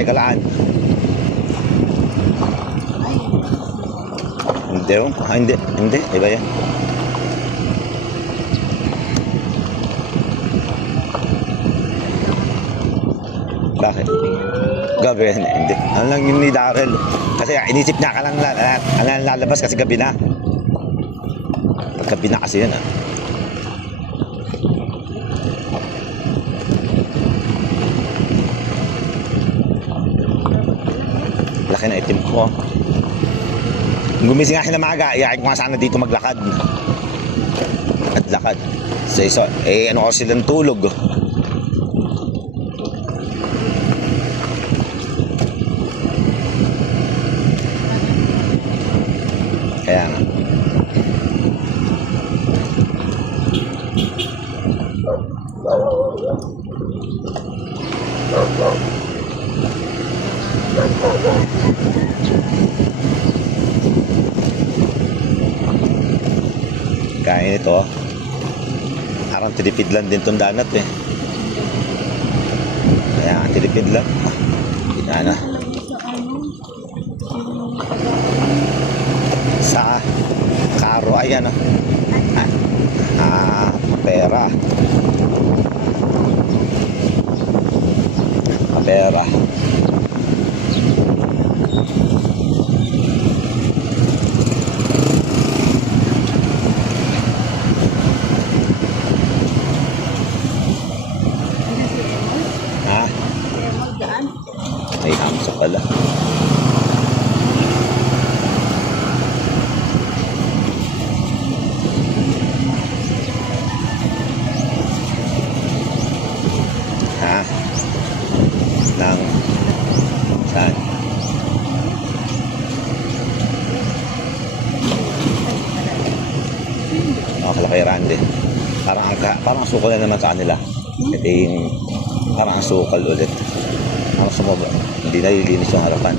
Sakay Kalaan. Hindi oh. Hindi. Hindi. Iba yan. Bakit? Gabi. Hindi. Ano lang yun ni Daryl? Kasi inisip niya ka lang lalabas kasi gabi na. Paggabi na kasi yun ah. Laki na itim ko. Gumising nga na maaga, iyakin ko nga sana dito maglakad. At lakad. So, ano kasi silang tulog. Kaya nga. Kain ito. Parang tilipid lang din itong danat eh. Kaya tilipid lang. Ginana. Sa karo ayan pera. Pera. May hamsa pala. Nang saan? Kay Randy. Parang sukal na naman sa kanila. Ito yung parang sukal ulit. Parang sumaba. Hindi nalilinis yung harapan.